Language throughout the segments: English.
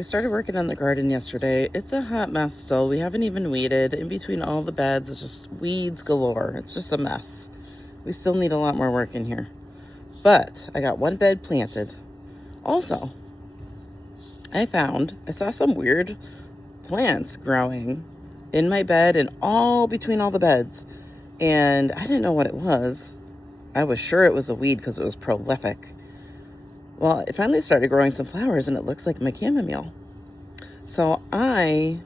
we started working on the garden yesterday. It's a hot mess still. We haven't even weeded. In between all the beds, it's just weeds galore. It's just a mess. We still need a lot more work in here. But I got one bed planted. Also, I saw some weird plants growing in my bed and all between all the beds. And I didn't know what it was. I was sure it was a weed because it was prolific. Well, it finally started growing some flowers and it looks like my chamomile. So I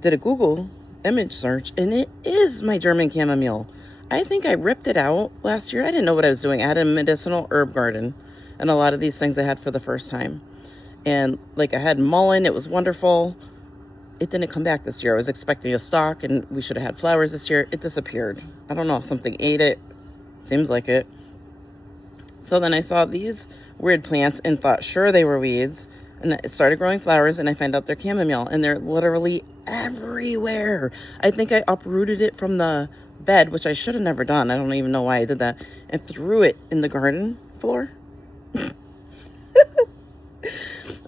did a Google image search and it is my German chamomile. I think I ripped it out last year. I didn't know what I was doing. I had a medicinal herb garden and a lot of these things I had for the first time. And like I had mullein, it was wonderful. It didn't come back this year. I was expecting a stalk and we should have had flowers this year. It disappeared. I don't know if something ate it. Seems like it. So then I saw these weird plants and thought sure they were weeds. And it started growing flowers and I found out they're chamomile and they're literally everywhere. I think I uprooted it from the bed, which I should have never done. I don't even know why I did that. And threw it in the garden floor.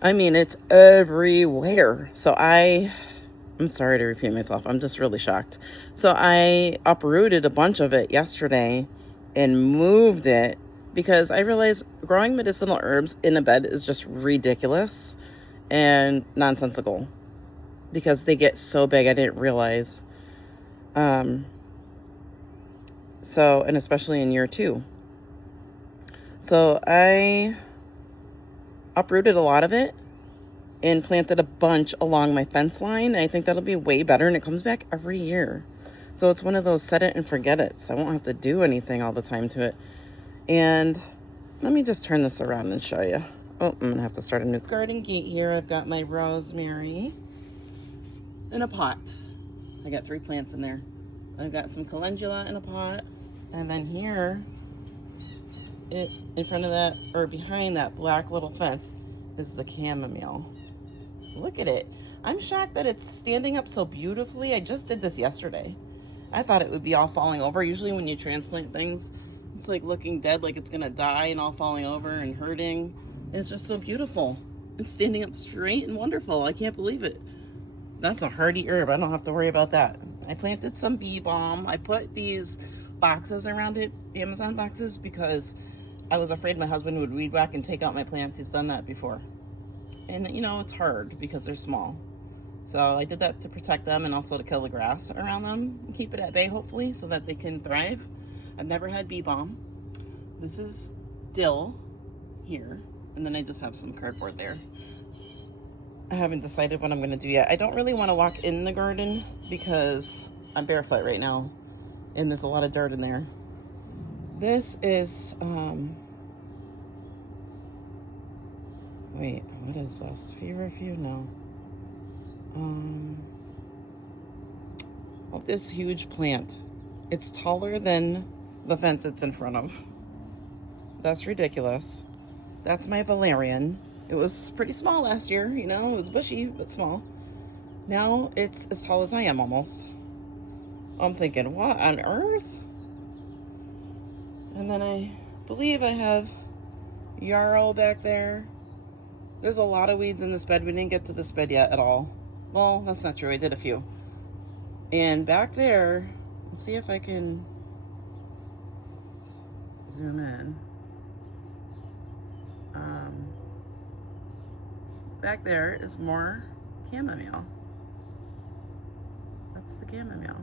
I mean, it's everywhere. So I'm sorry to repeat myself. I'm just really shocked. So I uprooted a bunch of it yesterday and moved it because I realized growing medicinal herbs in a bed is just ridiculous and nonsensical because they get so big. I didn't realize. And especially in year 2. So I uprooted a lot of it and planted a bunch along my fence line. I think that'll be way better and it comes back every year. So it's one of those set it and forget it. So I won't have to do anything all the time to it. And let me just turn this around and show you. Oh, I'm gonna have to start a new garden gate here. I've got my rosemary in a pot. I got 3 plants in there. I've got some calendula in a pot. And then here, in front of that, or behind that black little fence, is the chamomile. Look at it. I'm shocked that it's standing up so beautifully. I just did this yesterday. I thought it would be all falling over. Usually when you transplant things, it's like looking dead, like it's gonna die and all falling over and hurting. It's just so beautiful. It's standing up straight and wonderful. I can't believe it. That's a hardy herb. I don't have to worry about that. I planted some bee balm. I put these boxes around it, Amazon boxes, because I was afraid my husband would weed whack and take out my plants. He's done that before. And you know, it's hard because they're small. So I did that to protect them and also to kill the grass around them and keep it at bay, hopefully, so that they can thrive. I've never had bee balm. This is dill here. And then I just have some cardboard there. I haven't decided what I'm going to do yet. I don't really want to walk in the garden because I'm barefoot right now. And there's a lot of dirt in there. This is, wait, what is this? Feverfew? No. Oh, this huge plant. It's taller than the fence it's in front of. That's ridiculous. That's my valerian. It was pretty small last year, you know, it was bushy, but small. Now it's as tall as I am almost. I'm thinking, what on earth? And then I believe I have yarrow back there. There's a lot of weeds in this bed. We didn't get to this bed yet at all. Well, that's not true. I did a few. And back there, let's see if I can zoom in. Back there is more chamomile. That's the chamomile.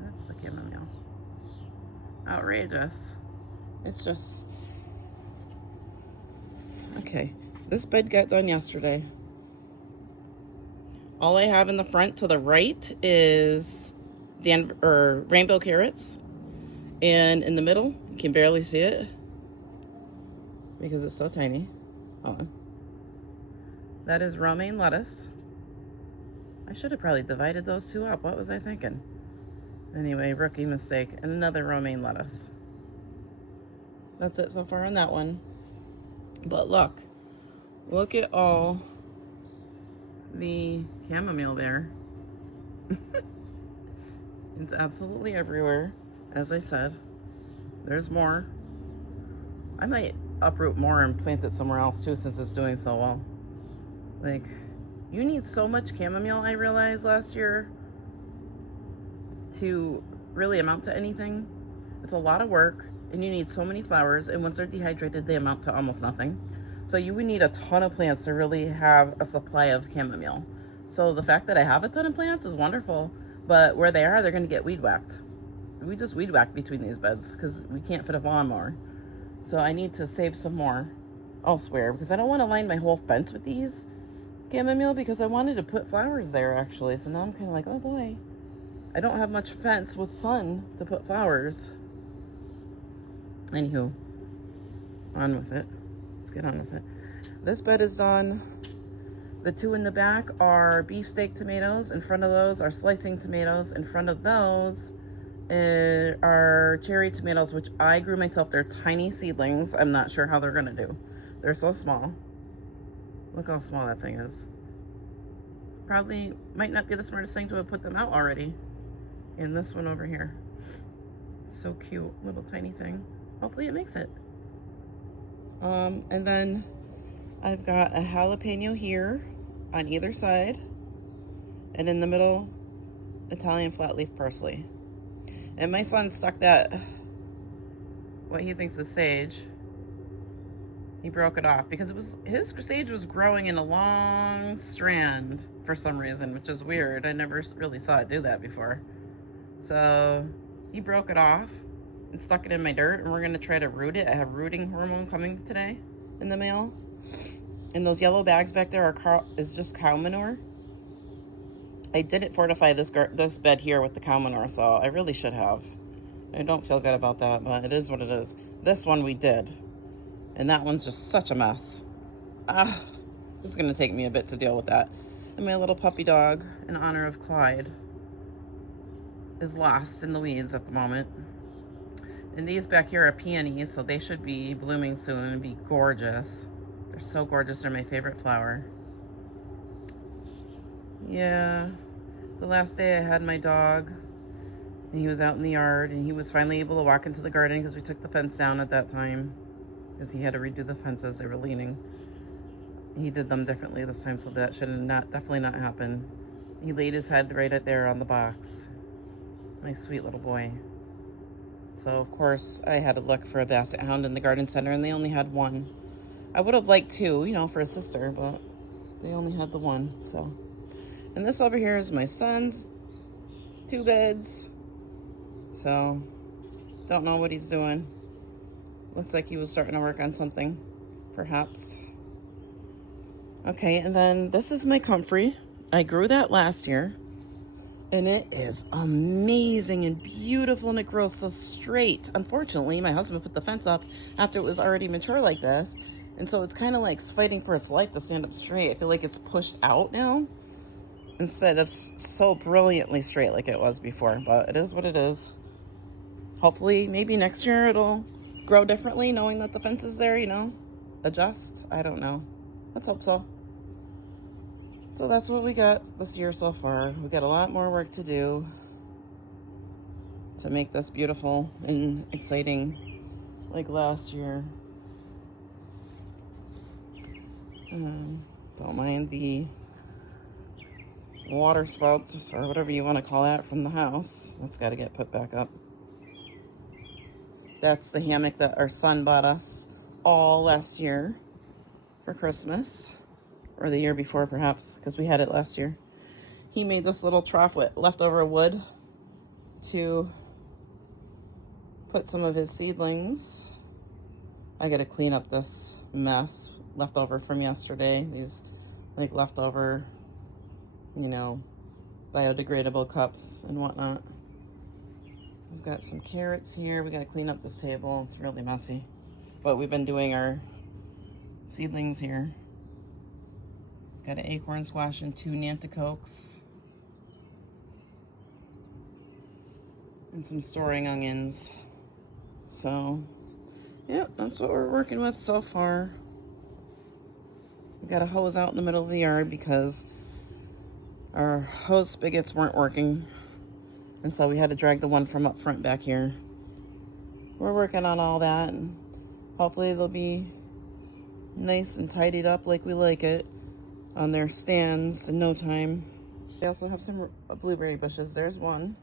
That's the chamomile. Outrageous. It's just... Okay, this bed got done yesterday. All I have in the front to the right is rainbow carrots. And in the middle, you can barely see it because it's so tiny. Hold on. That is romaine lettuce. I should have probably divided those two up. What was I thinking? Anyway, rookie mistake. And another romaine lettuce. That's it so far on that one. But look at all the chamomile there. It's absolutely everywhere. As I said, there's more. I might uproot more and plant it somewhere else too, since it's doing so well. Like, you need so much chamomile, I realized last year, to really amount to anything. It's a lot of work, and you need so many flowers, and once they're dehydrated, they amount to almost nothing. So you would need a ton of plants to really have a supply of chamomile. So the fact that I have a ton of plants is wonderful, but where they are, they're going to get weed whacked. We just weed whack between these beds because we can't fit a lawnmower. So I need to save some more elsewhere, because I don't want to line my whole fence with these chamomile, because I wanted to put flowers there actually. So now I'm kind of like, oh boy, I don't have much fence with sun to put flowers. Anywho, on with it. Let's get on with it. This bed is done. The two in the back are beefsteak tomatoes. In front of those are slicing tomatoes. In front of those are cherry tomatoes, which I grew myself. They're tiny seedlings. I'm not sure how they're gonna do. They're so small. Look how small that thing is. Probably might not be the smartest thing to have put them out already. And this one over here. So cute, little tiny thing. Hopefully it makes it. And then I've got a jalapeno here on either side, and in the middle, Italian flat leaf parsley. And my son stuck that, what he thinks is sage. He broke it off because his sage was growing in a long strand for some reason, which is weird. I never really saw it do that before. So he broke it off and stuck it in my dirt, and we're gonna try to root it. I have rooting hormone coming today in the mail. And those yellow bags back there is just cow manure. I didn't fortify this bed here with the cow manure, so I really should have. I don't feel good about that, but it is what it is. This one we did, and that one's just such a mess. It's gonna take me a bit to deal with that. And my little puppy dog, in honor of Clyde, is lost in the weeds at the moment. And these back here are peonies, so they should be blooming soon and be gorgeous. They're so gorgeous. They're my favorite flower. Yeah, the last day I had my dog, and he was out in the yard, and he was finally able to walk into the garden because we took the fence down at that time because he had to redo the fences. They were leaning. He did them differently this time, so that should definitely not happen. He laid his head right out there on the box. My sweet little boy. So of course I had to look for a basset hound in the garden center, and they only had one. I would have liked two, you know, for a sister, but they only had the one. So, and this over here is my son's 2 beds. So don't know what he's doing. Looks like he was starting to work on something, perhaps. Okay, and then this is my comfrey. I grew that last year, and it is amazing and beautiful, and it grows so straight. Unfortunately, my husband put the fence up after it was already mature like this, and so it's kind of like fighting for its life to stand up straight. I feel like it's pushed out now instead of so brilliantly straight like it was before, but it is what it is. Hopefully, maybe next year it'll grow differently, knowing that the fence is there, you know? Adjust? I don't know. Let's hope so. So that's what we got this year so far. We got a lot more work to do to make this beautiful and exciting like last year. Don't mind the water spouts or whatever you want to call that from the house. That's got to get put back up. That's the hammock that our son bought us all last year for Christmas, or the year before perhaps, because we had it last year. He made this little trough with leftover wood to put some of his seedlings. I got to clean up this mess leftover from yesterday. These like leftover, you know, biodegradable cups and whatnot. We've got some carrots here. We got to clean up this table. It's really messy, but we've been doing our seedlings here. Got an acorn squash and 2 nanticokes. And some storing onions. So, yeah, that's what we're working with so far. We got a hose out in the middle of the yard because our hose spigots weren't working. And so we had to drag the one from up front back here. We're working on all that. And Hopefully they'll be nice and tidied up like we like it on their stands in no time. They also have some blueberry bushes. There's one.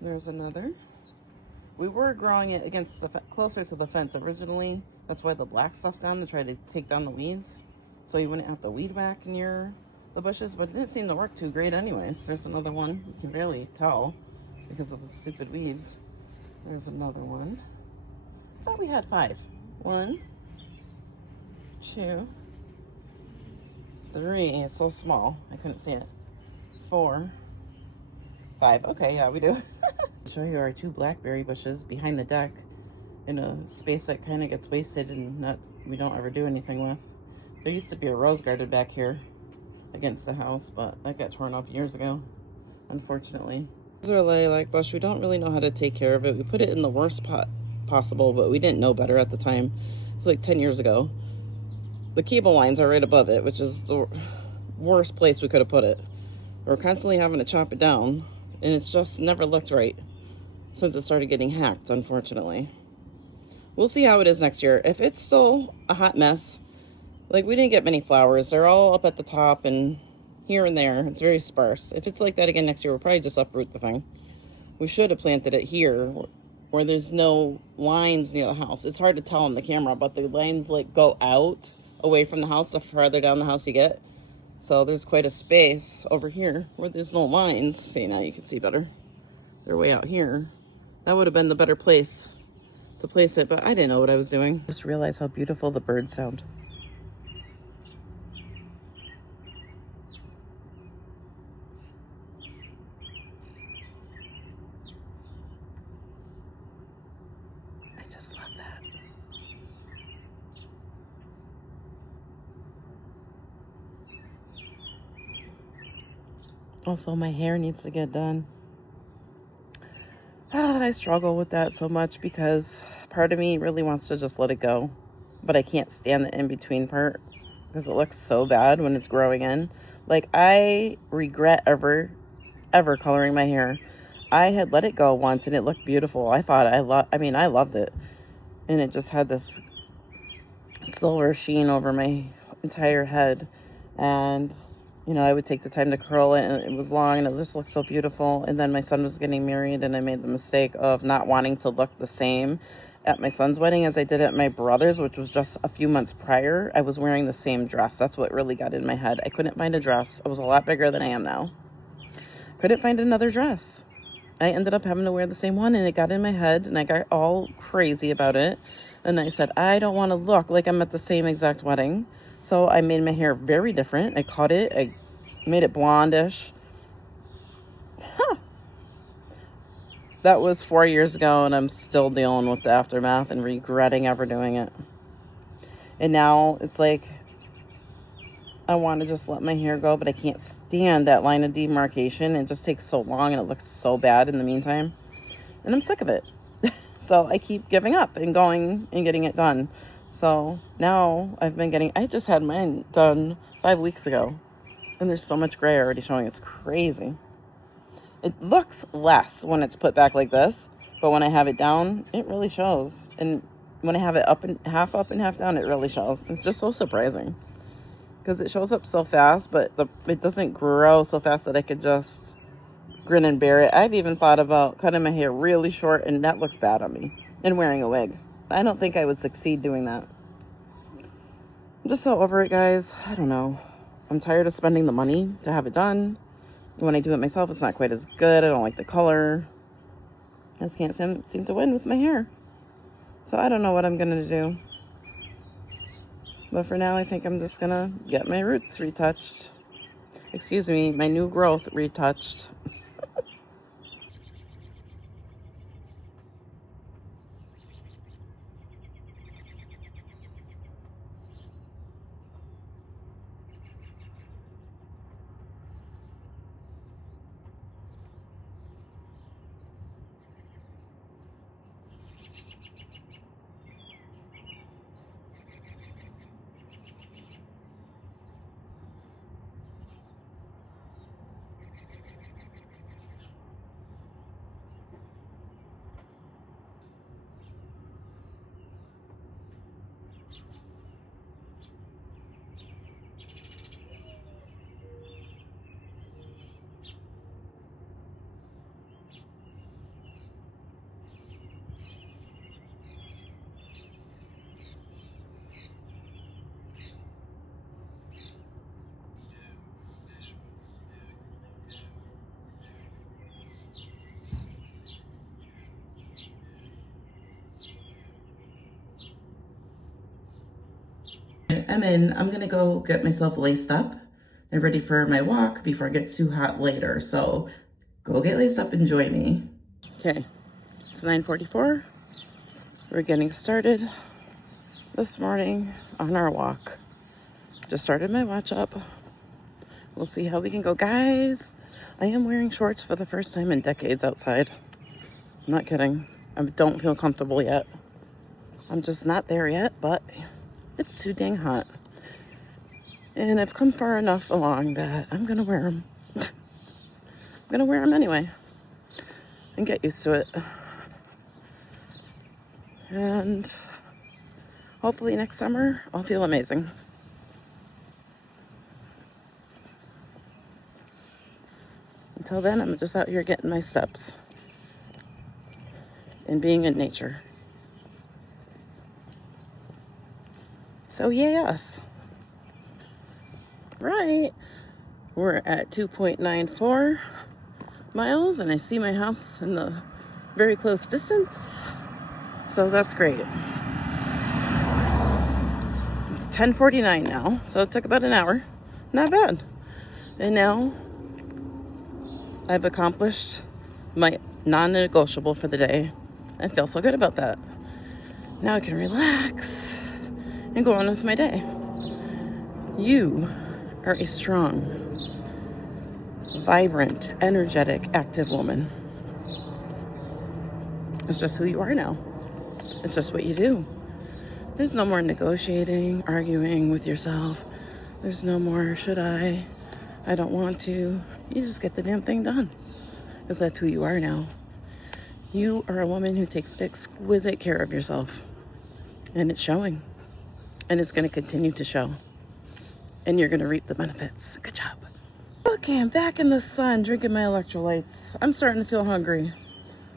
There's another. We were growing it against the closer to the fence originally. That's why the black stuff's down, to try to take down the weeds, so you wouldn't have to weed whack near the bushes, but it didn't seem to work too great anyways. There's another one. You can barely tell because of the stupid weeds. There's another one. I thought we had 5. 1, 2, 3. It's so small I couldn't see it. 4, 5. Okay, yeah, we do. I'll show you our 2 blackberry bushes behind the deck in a space that kind of gets wasted and we don't ever do anything with. There used to be a rose garden back here against the house, but that got torn up years ago, unfortunately. This is our lilac bush. We don't really know how to take care of it. We put it in the worst pot possible, but we didn't know better at the time. It was like 10 years ago. The cable lines are right above it, which is the worst place we could have put it. We're constantly having to chop it down, and it's just never looked right since it started getting hacked, unfortunately. We'll see how it is next year. If it's still a hot mess, like we didn't get many flowers. They're all up at the top and here and there. It's very sparse. If it's like that again next year, we'll probably just uproot the thing. We should have planted it here where there's no lines near the house. It's hard to tell on the camera, but the lines like go out away from the house the farther down the house you get. So there's quite a space over here where there's no lines. See, now you can see better. They're way out here. That would have been the better place to place it, but I didn't know what I was doing. Just realized how beautiful the birds sound. I just love that. Also, my hair needs to get done. I struggle with that so much because part of me really wants to just let it go, but I can't stand the in-between part because it looks so bad when it's growing in. Like, I regret ever coloring my hair. I had let it go once and it looked beautiful. I loved it. And it just had this silver sheen over my entire head. And you know, I would take the time to curl it, and it was long, and it just looked so beautiful. And then my son was getting married, and I made the mistake of not wanting to look the same at my son's wedding as I did at my brother's, which was just a few months prior. I was wearing the same dress. That's what really got in my head. I couldn't find a dress. I was a lot bigger than I am now. Couldn't find another dress. I ended up having to wear the same one, and it got in my head, and I got all crazy about it. And I said, I don't want to look like I'm at the same exact wedding. So I made my hair very different. I cut it. I made it blondish. That was 4 years ago, and I'm still dealing with the aftermath and regretting ever doing it. And now it's like I want to just let my hair go, but I can't stand that line of demarcation. It just takes so long, and it looks so bad in the meantime. And I'm sick of it. So I keep giving up and going and getting it done. So now I just had mine done 5 weeks ago. And there's so much gray already showing. It's crazy. It looks less when it's put back like this. But when I have it down, it really shows. And when I have it up and half down, it really shows. It's just so surprising. Because it shows up so fast, but it doesn't grow so fast that I could just grin and bear it. I've even thought about cutting my hair really short, and that looks bad on me. And wearing a wig. I don't think I would succeed doing that. I'm just so over it, guys. I don't know. I'm tired of spending the money to have it done. When I do it myself, it's not quite as good. I don't like the color. I just can't seem to win with my hair. So I don't know what I'm going to do. But for now, I think I'm just going to get my roots retouched. Excuse me, my new growth retouched. I'm in. I'm gonna go get myself laced up and ready for my walk before it gets too hot later. So go get laced up and join me. Okay, it's 9:44. We're getting started this morning on our walk. Just started my watch up. We'll see how we can go. Guys, I am wearing shorts for the first time in decades outside. I'm not kidding. I don't feel comfortable yet. I'm just not there yet, but it's too dang hot. And I've come far enough along that I'm gonna wear them. I'm gonna wear them anyway and get used to it. And hopefully next summer I'll feel amazing. Until then, I'm just out here getting my steps and being in nature. So yes, right, we're at 2.94 miles and I see my house in the very close distance, so that's great. It's 10:49 now, so it took about an hour. Not bad. And now I've accomplished my non-negotiable for the day. I feel so good about that. Now I can relax and go on with my day. You are a strong, vibrant, energetic, active woman. It's just who you are now. It's just what you do. There's no more negotiating, arguing with yourself. There's no more, should I don't want to. You just get the damn thing done. Because that's who you are now. You are a woman who takes exquisite care of yourself. And it's showing. And it's going to continue to show. And you're going to reap the benefits. Good job. Okay, I'm back in the sun drinking my electrolytes. I'm starting to feel hungry.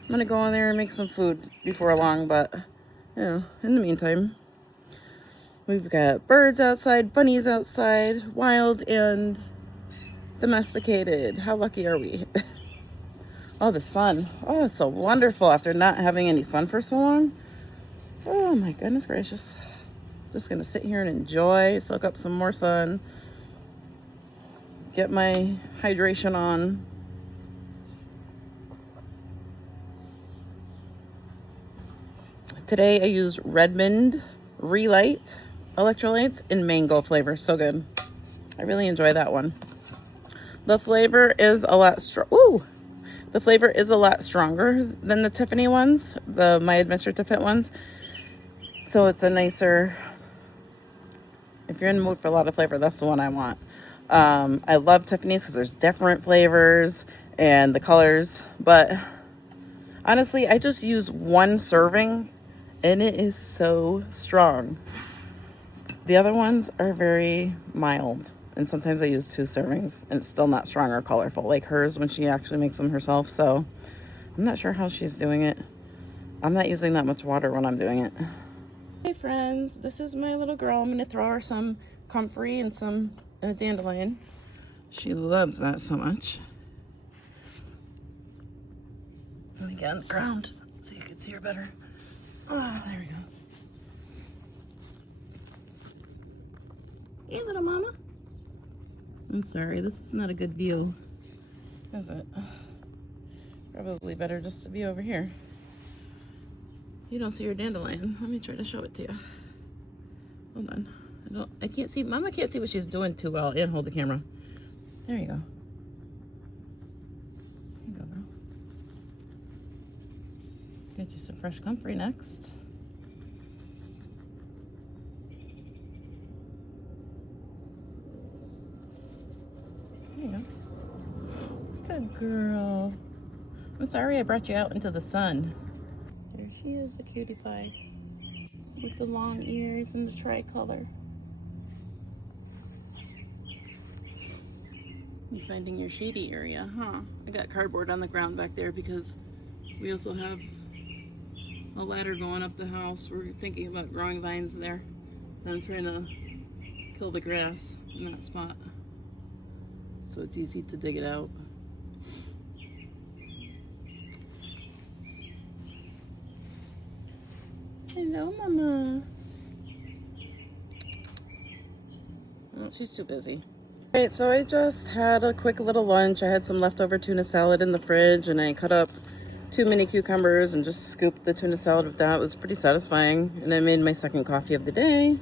I'm going to go in there and make some food before long. But, you know, in the meantime, we've got birds outside, bunnies outside, wild and domesticated. How lucky are we? Oh, the sun. Oh, it's so wonderful after not having any sun for so long. Oh my goodness gracious. Just gonna sit here and enjoy, soak up some more sun, get my hydration on. Today I used Redmond Relight electrolytes in mango flavor. So good. I really enjoy that one. The flavor is a lot The flavor is a lot stronger than the Tiffany ones, the My Adventure to Fit ones. So it's a nicer, if you're in the mood for a lot of flavor, that's the one I want. I love Tiffany's because there's different flavors and the colors. But honestly, I just use one serving and it is so strong. The other ones are very mild. And sometimes I use 2 servings and it's still not strong or colorful like hers when she actually makes them herself. So I'm not sure how she's doing it. I'm not using that much water when I'm doing it. Hey friends, this is my little girl. I'm gonna throw her some comfrey and a dandelion. She loves that so much. Let me get on the ground so you can see her better. Oh, there we go. Hey little mama. I'm sorry, this is not a good view, is it? Probably better just to be over here. You don't see your dandelion. Let me try to show it to you. Hold on. I can't see, Mama can't see what she's doing too well. And hold the camera. There you go. There you go, girl. Get you some fresh comfrey next. There you go. Good girl. I'm sorry I brought you out into the sun. There she is, the cutie pie. With the long ears and the tricolor. You're finding your shady area, huh? I got cardboard on the ground back there because we also have a ladder going up the house. We're thinking about growing vines there. And I'm trying to kill the grass in that spot so it's easy to dig it out. Hello, Mama. she's too busy. All right, so I just had a quick little lunch. I had some leftover tuna salad in the fridge, and I cut up 2 mini cucumbers and just scooped the tuna salad with that. It was pretty satisfying. And I made my second coffee of the day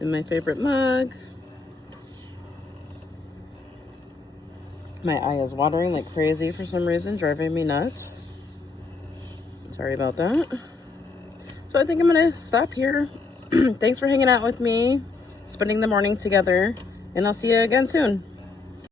in my favorite mug. My eye is watering like crazy for some reason, driving me nuts. Sorry about that. So I think I'm gonna stop here. Thanks for hanging out with me, spending the morning together, and I'll see you again soon.